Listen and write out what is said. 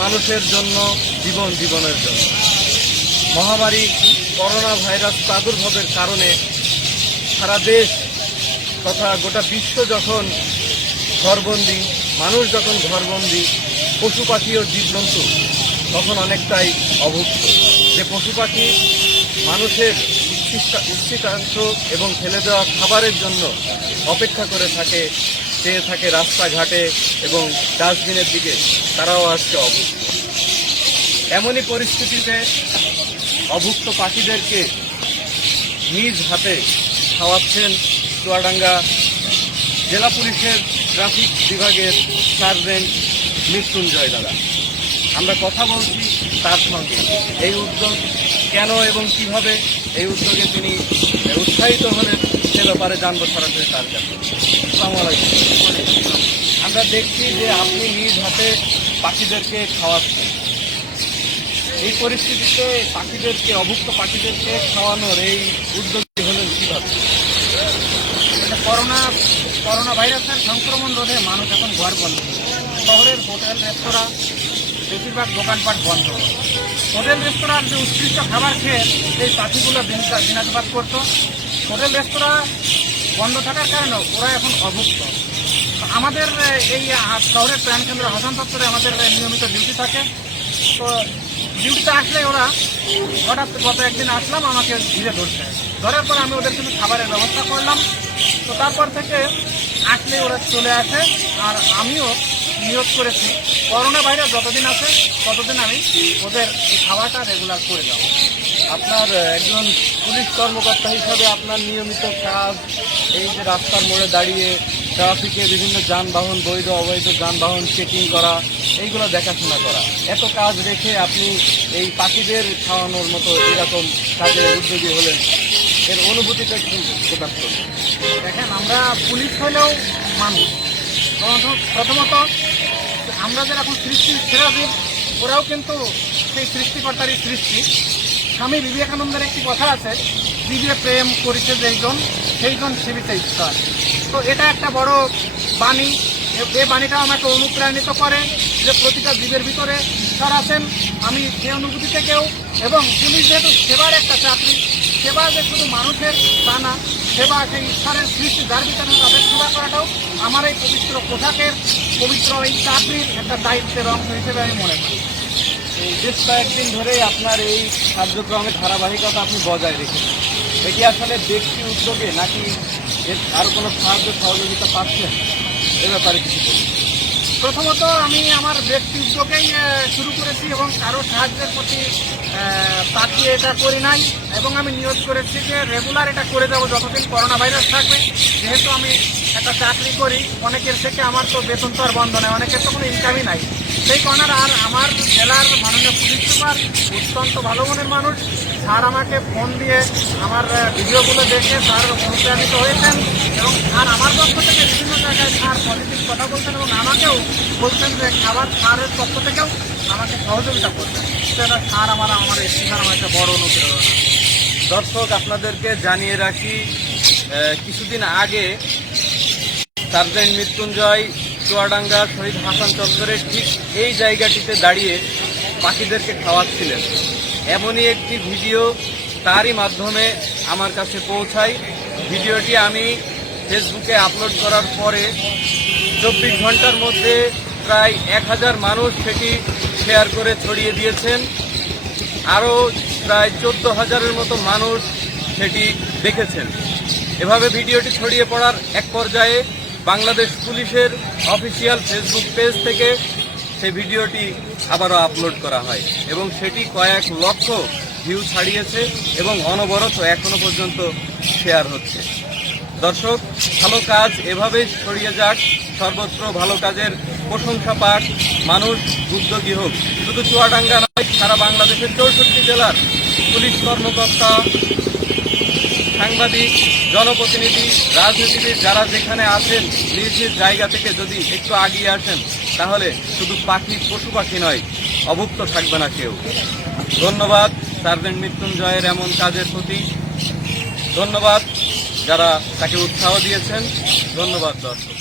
মানুষের জন্য, জীবনের জন্য। মহামারী করোনা ভাইরাস প্রাদুর্ভাবের কারণে সারা দেশ তথা গোটা বিশ্ব যখন ঘরবন্দি, মানুষ যখন ঘরবন্দি, পশু পাখি ও জীবজন্তু তখন অনেকটাই অভুক্ত। যে পশু পাখি মানুষের উচ্ছিষ্টাংশ এবং ফেলে দেওয়া খাবারের জন্য অপেক্ষা করে থাকে, চেয়ে থাকে রাস্তাঘাটে এবং ডাস্টবিনের দিকে, তারাও আজকে অভুক্ত। এমনই পরিস্থিতিতে অভুক্ত পাখিদেরকে নিজ হাতে খাওয়াচ্ছেন চুয়াডাঙ্গা জেলা পুলিশের ট্রাফিক বিভাগের সার্জেন্ট মৃত্যুঞ্জয় দাদা। আমরা কথা বলছি তার সঙ্গে। এই উদ্যোগ কেন এবং কিভাবে এই উদ্যোগে তিনি উৎসাহিত হলেন সে ব্যাপারে জানবো সরাসরি তার কাছে। আসসালামু আলাইকুম। আমরা দেখছি যে আপনি নিজ হাতে পাখিদেরকে খাওয়াচ্ছেন। এই পরিস্থিতিতে পাখিদেরকে, অভুক্ত পাখিদেরকে খাওয়ানোর এই উদ্যোগটি হলেন কীভাবে? করোনা ভাইরাসের সংক্রমণ রোধে মানুষ এখন ঘর বন্ধ। শহরের হোটেল রেস্তোরাঁ বেশিরভাগ দোকানপাট বন্ধ। হোটেল রেস্তোরাঁর যে উৎকৃষ্ট খাবার খেয়ে এই পাখিগুলো দিনাজপাত করত। হোটেল রেস্তোরাঁ বন্ধ থাকার কারণে ওরা এখন অভুক্ত। আমাদের এই শহরের প্রাণকেন্দ্র হাসান চত্বরে আমাদের নিয়মিত ডিউটি থাকে। তো ডিউটিতে আসলে ওরা হঠাৎ গত একদিন আসলাম, আমাকে ঘিরে ধরছে। ধরার পর আমি ওদের কিছু খাবারের ব্যবস্থা করলাম। তো তারপর থেকে আসলে ওরা চলে আসে। আর আমিও নিয়োগ করেছি করোনা ভাইরাস যতদিন আছে ততদিন আমি ওদের এই খাওয়াটা রেগুলার করে যাব। আপনার একজন পুলিশ কর্মকর্তা হিসাবে আপনার নিয়মিত কাজ এই যে রাস্তার মোড়ে দাঁড়িয়ে ট্রাফিকে বিভিন্ন যানবাহন, বৈধ অবৈধ যানবাহন চেকিং করা, এইগুলো দেখাশোনা করা, এত কাজ রেখে আপনি এই পাখিদের খাওয়ানোর মতো এরকম কাজে উদ্যোগী হলেন, এর অনুভূতিটা একটু প্রকাশ করুন। দেখেন, আমরা পুলিশ হলেও মানুষ। প্রথমত আমরা যারা এখন সৃষ্টির সেরা জীব, ওরাও কিন্তু সেই সৃষ্টিকর্তারই সৃষ্টি। স্বামী বিবেকানন্দের একটি কথা আছে, জীবে প্রেম করিতে যেইজন সেইজন সেবিতে ঈশ্বর। তো এটা একটা বড় বাণী। এই বাণীটা আমাকে অনুপ্রাণিত করে যে প্রতিটা জীবের ভিতরে ঈশ্বর আছেন। আমি সেই অনুভূতি থেকেও, এবং পুলিশ যেহেতু সেবার একটা চাকরি, সেবা যে শুধু মানুষের তা না, সেবা সেই ঈশ্বরের সৃষ্টি যার ভিতরে তাদের সেবা করাটাও আমার এই পবিত্র পোশাকের, পবিত্র এই চাকরির একটা দায়িত্বের অংশ হিসেবে আমি মনে করি। এই বেশ কয়েকদিন ধরেই আপনার এই কার্যক্রমের ধারাবাহিকতা আপনি বজায় রেখেছেন। এটি আসলে ব্যক্তি উদ্যোগে নাকি এর আরও কোনো সাহায্য সহযোগিতা পাচ্ছেন, এ ব্যাপারে কিছু বলুন। প্রথমত আমি আমার ব্যক্তি উদ্যোগেই শুরু করেছি এবং কারো সাহায্যের প্রতি তাকিয়ে এটা করি নাই। এবং আমি নিয়োগ করেছি যে রেগুলার এটা করে যাবো যতদিন করোনা ভাইরাস থাকবে। যেহেতু আমি একটা চাকরি করি, অনেকের থেকে আমার তো বেতন তো আর বন্ধ নয়, অনেকের তো কোনো ইনকামই নাই। সেই কারণে আর আমার জেলার মাননীয় পুলিশ সুপার অত্যন্ত ভালো মনের মানুষ, স্যার আমাকে ফোন দিয়ে আমার ভিডিওগুলো দেখে স্যার অনুপ্রাণিত হয়েছেন এবং স্যার আমার পক্ষ থেকে বিভিন্ন জায়গায় স্যার পজিটিভ কথা বলছেন এবং আমাকেও বলছেন যে খাবার স্যারের পক্ষ থেকেও আমাকে সহযোগিতা করবেন। সেটা স্যার আমার স্যার আমার একটা বড় অনুপ্রেরণা। দর্শক, আপনাদেরকে জানিয়ে রাখি, কিছুদিন আগে সার্জেন্ট মৃত্যুঞ্জয় চুয়াডাঙ্গা শহীদ হাসান চত্বরের ঠিক এই জায়গাটিতে দাঁড়িয়ে পাখিদেরকে খাওয়াচ্ছিলেন। এমনই একটি ভিডিও তারই মাধ্যমে আমার কাছে পৌঁছায়। ভিডিওটি আমি ফেসবুকে আপলোড করার পরে 24 ঘন্টার মধ্যে প্রায় 1000 মানুষ সেটি শেয়ার করে ছড়িয়ে দিয়েছেন। আরও প্রায় 14,000-এর মতো মানুষ সেটি দেখেছেন। এভাবে ভিডিওটি ছড়িয়ে পড়ার এক পর্যায়ে বাংলাদেশ পুলিশের অফিসিয়াল ফেসবুক পেজ থেকে সেই ভিডিওটি আবারও আপলোড করা হয় এবং সেটি কয়েক লক্ষ ভিউ ছাড়িয়েছে এবং অনবরত এখনো পর্যন্ত শেয়ার হচ্ছে। দর্শক, ভালো কাজ এভাবেই ছড়িয়ে যাক, সর্বত্র ভালো কাজের প্রশংসা পাক, মানুষ উদ্যোগী হোক। শুধু চুয়াডাঙ্গা নয়, সারা বাংলাদেশের 64 জেলার পুলিশ কর্মকর্তা, সাংবাদিক, জনপ্রতিনিধি, রাজনীতিবিদ যারা যেখানে আছেন, নিজ নিজ জায়গা থেকে যদি একটু আগিয়ে আসেন, তাহলে শুধু পশু পাখি নয়, অভুক্ত থাকবে না কেউ। ধন্যবাদ সার্জেন্ট মৃত্যুঞ্জয়ের এমন কাজের প্রতি। ধন্যবাদ যারা তাকে উৎসাহ দিয়েছেন। ধন্যবাদ দর্শক।